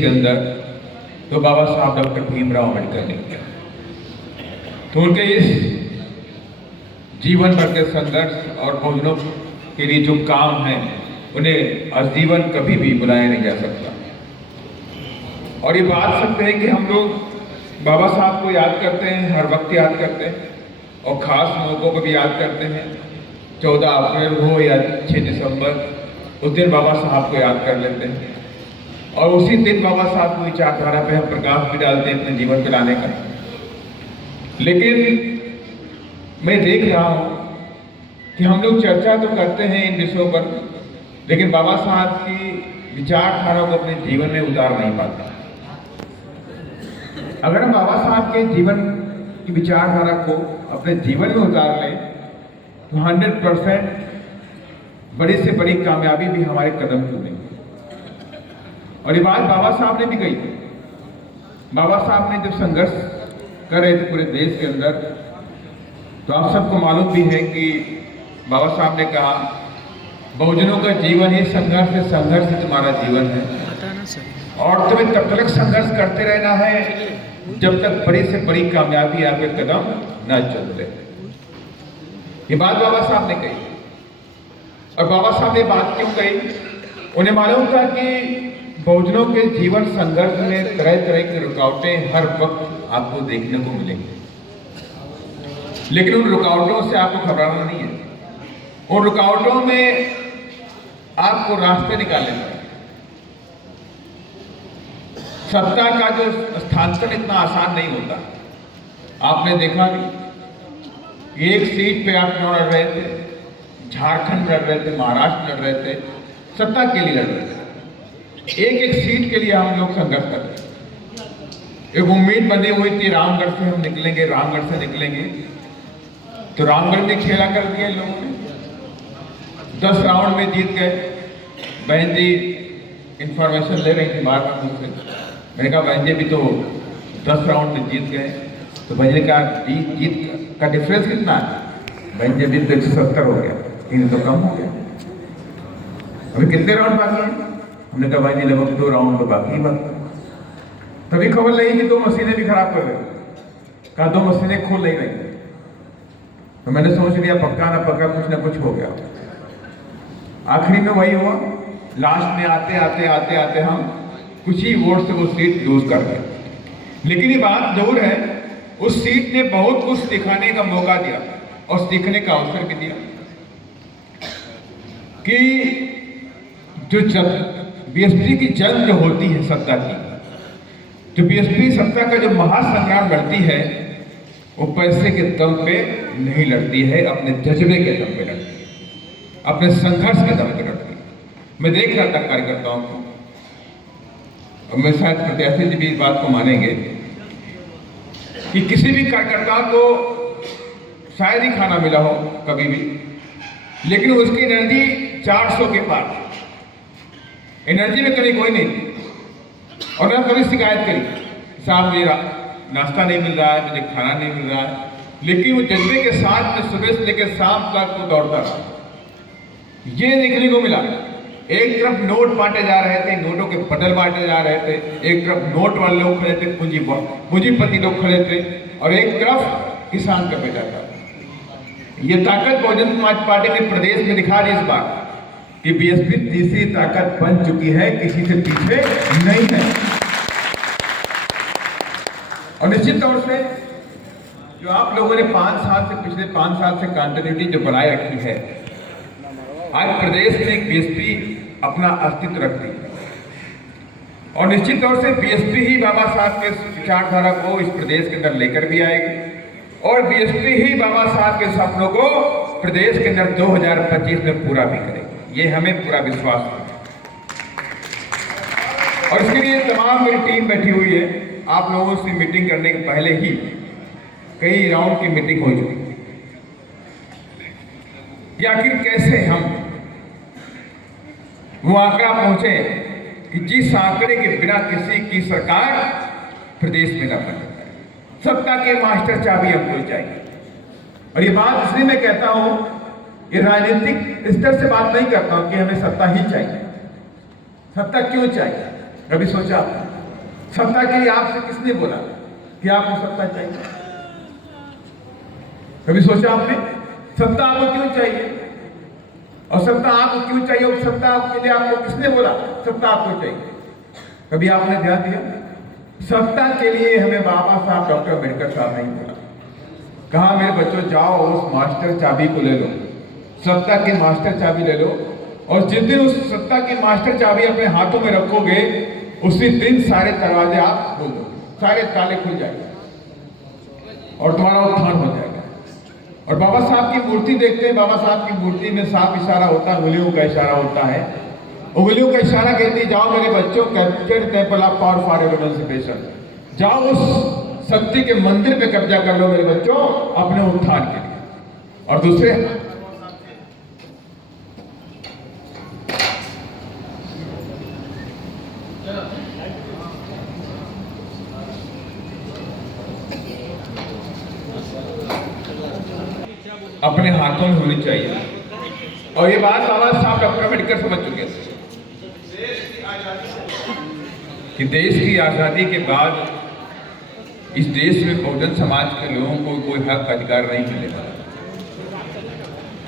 के अंदर, तो बाबा साहब डॉक्टर भीमराव अम्बेडकर ने किया। तो उनके इस जीवन भर के संघर्ष और बहुजनों के लिए जो काम है, उन्हें आजीवन कभी भी बुलाया नहीं जा सकता। और ये बात सकते हैं कि हम लोग बाबा साहब को याद करते हैं, हर वक्त याद करते हैं, और ख़ास मौक़ों पर भी याद करते हैं। 14 अप्रैल हो या 6 दिसंबर, उस दिन बाबा साहब को याद कर लेते हैं, और उसी दिन बाबा साहब की विचारधारा पे हम प्रकाश भी डालते हैं अपने जीवन पे लाने का। लेकिन मैं देख रहा हूँ कि हम लोग चर्चा तो करते हैं इन विषयों पर, लेकिन बाबा साहब की विचारधारा को अपने जीवन में उतार नहीं पाते। अगर हम बाबा साहब के जीवन की विचारधारा को अपने जीवन में उतार लें तो 100% बड़ी से बड़ी कामयाबी भी हमारे कदम चूमेंगे। और ये बात बाबा साहब ने भी कही। बाबा साहब ने जब संघर्ष कर रहे थे पूरे देश के अंदर, तो आप सबको मालूम भी है कि बाबा साहब ने कहा, बहुजनों का जीवन ही संघर्ष है, संघर्ष ही तुम्हारा जीवन है, और तुम्हें तब तक संघर्ष करते रहना है जब तक बड़ी से बड़ी कामयाबी आपके कदम न चलते। ये बात बाबा साहब ने कही। और बाबा साहब ने बात क्यों कही? उन्हें मालूम था कि बहुजनों के जीवन संघर्ष में तरह तरह की रुकावटें हर वक्त आपको देखने को मिलेंगी, लेकिन उन रुकावटों से आपको घबराना नहीं है। उन रुकावटों में आपको रास्ते निकालने हैं। सत्ता का जो स्थानांतरण इतना आसान नहीं होता। आपने देखा कि एक सीट पे आप चुनाव लड़ रहे थे, झारखंड में लड़ रहे थे, महाराष्ट्र में लड़ रहे थे, सत्ता के लिए लड़ रहे थे। एक एक सीट के लिए हम लोग संघर्ष करते हैं। एक उम्मीद बनी हुई थी, रामगढ़ से हम निकलेंगे, रामगढ़ से निकलेंगे। तो रामगढ़ में खेला कर दिया लोगों ने, 10 राउंड में जीत गए। बहन जी इंफॉर्मेशन ले रही थी बार बार मुझसे। मैंने कहा बहन जी भी तो 10 राउंड में जीत गए। तो बहन जी का जीत का डिफरेंस कितना है? बहन जी अभी तो 170 हो गया, 3 तो कम हो गया। अभी कितने राउंड बाकी हैं? हमने कहा भाई जी लगभग 2 राउंड तो बाकी ही बाकी। तभी खबर लगी कि 2 मशीनें भी खराब कर रहे। कहा 2 मशीनें खोल नहीं रही। तो मैंने सोच लिया पक्का ना पक्का कुछ ना कुछ हो गया। आखिरी में वही हुआ। लास्ट में आते आते आते आते हम कुछ ही वोट से वो सीट लूज कर गए। लेकिन ये बात जरूर है, उस सीट ने बहुत कुछ दिखाने का मौका दिया और सीखने का अवसर भी दिया कि जो बीएसपी की जंग जो होती है सत्ता की, जो बीएसपी सत्ता का जो महासंग्राम लड़ती है, वो पैसे के दम पे नहीं लड़ती है, अपने जज्बे के दम पे लड़ती है, अपने संघर्ष के दम पे लड़ती है। मैं देख रहा था कार्यकर्ताओं को, और मैं शायद प्रत्याशी जी भी इस बात को मानेंगे कि किसी भी कार्यकर्ता को शायद ही खाना मिला हो कभी भी, लेकिन उसकी एनर्जी 400 के पार, एनर्जी में कभी कोई नहीं। और ना कभी शिकायत करी साहब मेरा नाश्ता नहीं मिल रहा है, मुझे खाना नहीं मिल रहा है, लेकिन वो जज्बे के साथ में सुबह से लेकर शाम तक वो दौड़ता रहा। ये देखने को मिला, एक तरफ नोट बांटे जा रहे थे, नोटों के बंडल बांटे जा रहे थे, एक तरफ नोट वाले लोग खड़े थे, पूंजीपति लोग खड़े थे, और एक तरफ किसान का बेटा था। ये ताकत बहुजन समाज पार्टी के प्रदेश में दिखा रही इस बार कि बीएसपी तीसरी ताकत बन चुकी है, किसी से पीछे नहीं है। और निश्चित तौर से जो आप लोगों ने 5 साल से, पिछले 5 साल से कंटिन्यूटी जो बनाए रखी है, आज प्रदेश में बीएसपी अपना अस्तित्व रखती है। और निश्चित तौर से बीएसपी ही बाबा साहब के विचारधारा को इस प्रदेश के अंदर लेकर भी आएगी, और बीएसपी ही बाबा साहब के सपनों को प्रदेश के अंदर 2025 में पूरा भी करेगी। ये हमें पूरा विश्वास है। और इसके लिए तमाम मेरी टीम बैठी हुई है। आप लोगों से मीटिंग करने के पहले ही कई राउंड की मीटिंग हो चुकी है कि आखिर कैसे हम वो आंकड़ा पहुंचे कि जिस आंकड़े के बिना किसी की सरकार प्रदेश में न बन सकता है। सत्ता के मास्टर चाबी हमको चाहिए। और ये बात इसलिए मैं कहता हूं, ये राजनीतिक स्तर से बात नहीं करता हूं कि हमें सत्ता ही चाहिए। सत्ता क्यों चाहिए? कभी सोचा आपने? सत्ता के लिए आपसे किसने बोला कि आपको सत्ता चाहिए? कभी सोचा आपने सत्ता आपको क्यों चाहिए और सत्ता आपको क्यों चाहिए और सत्ता के लिए आपको किसने बोला सत्ता आपको चाहिए? कभी आपने ध्यान दिया? सत्ता के लिए हमें बाबा साहब डॉक्टर अम्बेडकर साहब नहीं बोला। कहा मेरे बच्चों जाओ उस मास्टर चाबी को ले लो, सत्ता की मास्टर चाबी ले लो, और जिस दिन उस सत्ता की मास्टर चाबी अपने हाथों में रखोगे उसी दिन सारे दरवाजे आप खोल दो, सारे ताले खुल जाएंगे और तुम्हारा उत्थान हो जाएगा। और बाबा साहब की मूर्ति देखते हैं, बाबा साहब की मूर्ति में साफ इशारा होता है, उंगलियों का इशारा होता है। उंगलियों का इशारा कहती जाओ मेरे बच्चों capture temple of power for emancipation, जाओ उस शक्ति के मंदिर पे कब्जा कर लो मेरे बच्चों अपने उत्थान के लिए। और दूसरे अपने हाथों में होनी चाहिए। और ये बात बाबा साहब डॉक्टर अम्बेडकर समझ चुके थे कि देश की आजादी के बाद इस देश में बहुजन समाज के लोगों को कोई हक अधिकार नहीं मिलेगा।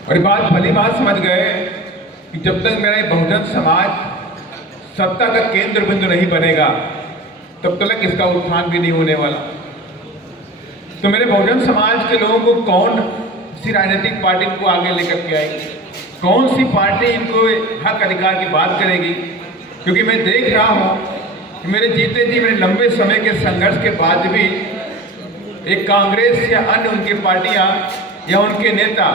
और ये बात भली बात समझ गए कि जब तक मेरा बहुजन समाज सत्ता का केंद्र बिंदु नहीं बनेगा तब तक इसका उत्थान भी नहीं होने वाला। तो मेरे बहुजन समाज के लोगों को कौन सी राजनीतिक पार्टी को आगे लेकर के आएगी, कौन सी पार्टी इनको हक अधिकार की बात करेगी? क्योंकि मैं देख रहा हूं कि मेरे जीते जी मेरे लंबे समय के संघर्ष के बाद भी एक कांग्रेस या अन्य उनकी पार्टियां या उनके नेता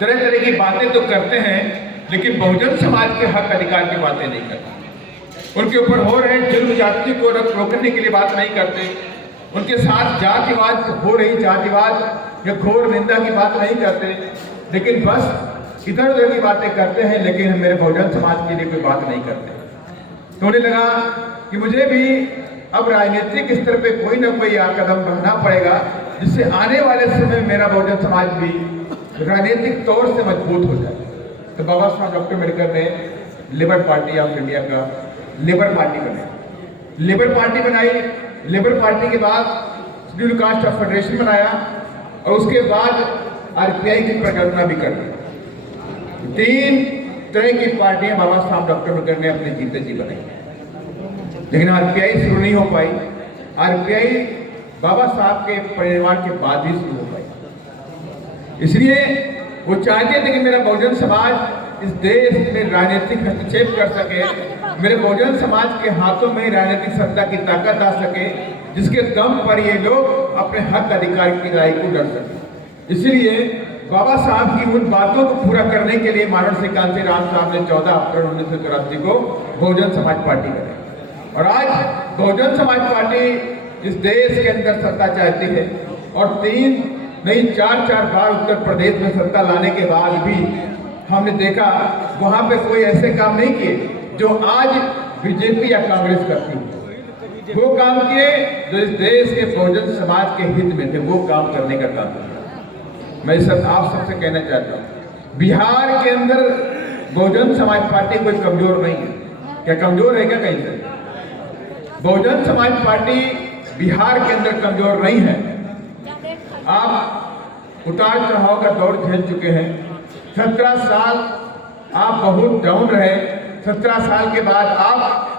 तरह तरह की बातें तो करते हैं लेकिन बहुजन समाज के हक अधिकार की बातें नहीं करते। उनके ऊपर हो रहे जुल्म जाति को रोकने के लिए बात नहीं करते, उनके साथ जातिवाद हो रही जातिवाद या घोर निंदा की बात नहीं करते, लेकिन बस इधर उधर की बातें करते हैं, लेकिन मेरे बहुजन समाज के लिए कोई बात नहीं करते। तो उन्हें लगा कि मुझे भी अब राजनीतिक स्तर पे कोई ना कोई कदम बढ़ाना पड़ेगा जिससे आने वाले समय मेरा बहुजन समाज भी राजनीतिक तौर से मजबूत हो जाए। तो बाबा साहब डॉक्टर अम्बेडकर ने लेबर पार्टी ऑफ इंडिया का लेबर पार्टी बनाई। लेबर पार्टी बनाई, लेबर पार्टी के बाद शेड्यूल कास्ट ऑफ फेडरेशन बनाया और उसके बाद आरपीआई की प्रकल्पना भी कर दी। 3 तरह की पार्टियां बाबा साहब डॉक्टर अम्बेडकर ने अपने जीते जी बनाई, लेकिन आरपीआई शुरू नहीं हो पाई। आरपीआई बाबा साहब के परिनिर्वाण के बाद ही शुरू हो पाई। इसलिए वो चाहते थे कि मेरा बहुजन समाज इस देश में राजनीतिक हस्तक्षेप कर सके, मेरे बहुजन समाज के हाथों में राजनीतिक सत्ता की ताकत आ सके जिसके दम पर ये लोग अपने हक अधिकार की लड़ाई को लड़ सके। इसलिए बाबा साहब की उन बातों को पूरा करने के लिए महाराज श्री कांशीराम साहब ने 14 अप्रैल 1984 को बहुजन समाज पार्टी बनाई। और आज बहुजन समाज पार्टी इस देश के अंदर सत्ता चाहती है और 3 नहीं 4 बार उत्तर प्रदेश में सत्ता लाने के बाद भी हमने देखा वहां पे कोई ऐसे काम नहीं किए जो आज बीजेपी या कांग्रेस करती है। वो काम किए जो इस देश के बहुजन समाज के हित में थे, वो काम करने का काम किया। मैं आप सबसे कहना चाहता हूँ बिहार के अंदर बहुजन समाज पार्टी कोई कमजोर नहीं है। क्या कमजोर है क्या कहीं से? बहुजन समाज पार्टी बिहार के अंदर कमजोर नहीं है। आप उतार चढ़ाव का दौर झेल चुके हैं। 17 साल आप बहुत डाउन रहे। 17 साल के बाद आप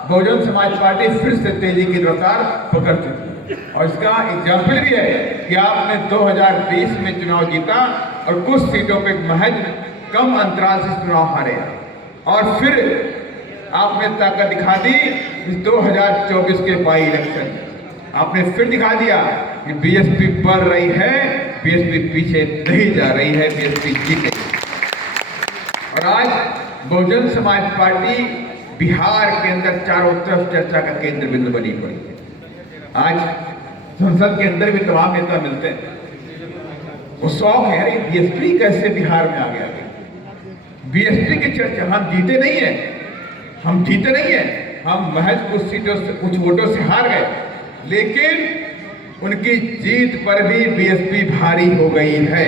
बहुजन समाज पार्टी फिर से तेजी की रफ्तार पकड़ चुकी है और इसका एग्जाम्पल भी है कि आपने 2020 में चुनाव जीता और कुछ सीटों पे महज कम अंतराल से चुनाव हारे और फिर आपने ताकत दिखा दी इस 2024 के बाई इलेक्शन। आपने फिर दिखा दिया कि बीएसपी बढ़ रही है, बीएसपी पीछे नहीं जा रही है, बीएसपी जीतेगी। और आज बहुजन समाज पार्टी बिहार के अंदर चारों तरफ चर्चा का केंद्र बिंदु बनी पड़ी है। आज संसद के अंदर भी तमाम नेता मिलते हैं, वो शौक है अरे बीएसपी कैसे बिहार में आ गया। बीएसपी की चर्चा हम जीते नहीं है, हम जीते नहीं है, हम महज कुछ सीटों से कुछ वोटों से हार गए, लेकिन उनकी जीत पर भी बीएसपी भारी हो गई है।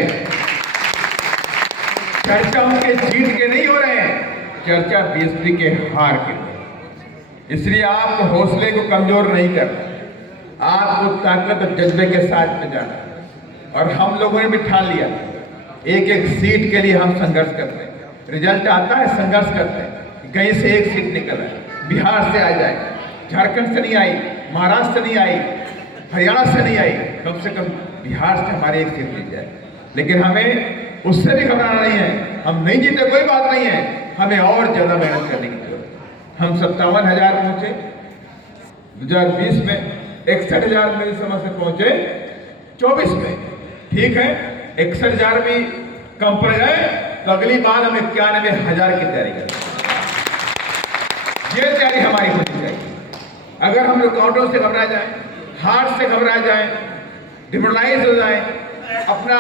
चर्चा उनके जीत के नहीं हो रहे हैं, चर्चा बीएसपी के हार के। इसलिए आप हौसले को कमजोर नहीं करना, आपको ताकत और जज्बे के साथ में जाना। और हम लोगों ने भी ठान लिया, एक एक सीट के लिए हम संघर्ष करते हैं। रिजल्ट आता है, संघर्ष करते हैं, कहीं से एक सीट निकल आए, बिहार से आ जाए, झारखंड से नहीं आई, महाराष्ट्र से नहीं आई, हरियाणा से नहीं आई, कम से कम बिहार से हमारे एक सीट मिल जाए। लेकिन हमें उससे भी घबराना नहीं है। हम नहीं जीते कोई बात नहीं है, हमें और ज्यादा मेहनत करने की जरूरत है। हम 57,000 पहुंचे 2020 में, 61,000 मेरी समझ से पहुंचे 24 में। ठीक है, 61,000 भी कम पड़ गए, तो अगली बार हम 91,000 की तैयारी करें। ये तैयारी हमारी होनी चाहिए। अगर हम लोग काउंटरों से घबरा जाए, हार्ट से घबरा जाए, डिमोरलाइज हो जाए, अपना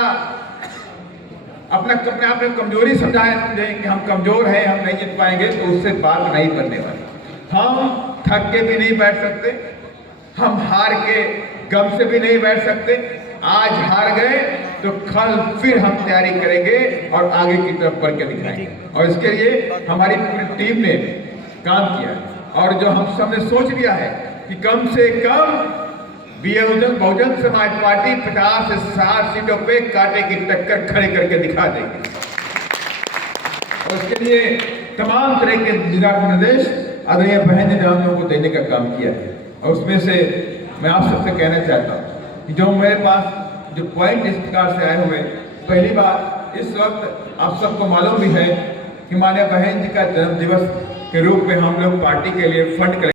अपने आप में कमजोरी समझें कि हम कमजोर हैं, हम नहीं जीत पाएंगे, तो उससे बात नहीं बनने वाली। हम थक के भी नहीं बैठ सकते, हम हार के गम से भी नहीं बैठ सकते। आज हार गए तो कल फिर हम तैयारी करेंगे और आगे की तरफ बढ़ के दिखाएंगे। और इसके लिए हमारी पूरी टीम ने काम किया है और जो हम सब ने सोच लिया है कि कम से कम बहुजन समाज पार्टी 50 से 60 सीटों पे कांटे की टक्कर खड़े करके दिखा देगी। और इसके लिए तमाम तरह के निर्देश आदरणीय बहन ने हम लोगों को देने का काम किया है। और उसमें से मैं आप सबसे कहना चाहता हूँ कि जो मेरे पास जो पॉइंट इस प्रकार से आए हुए, पहली बात, इस वक्त आप सबको मालूम भी है कि माननीय बहन जी का जन्म दिवस के रूप में हम लोग पार्टी के लिए फंड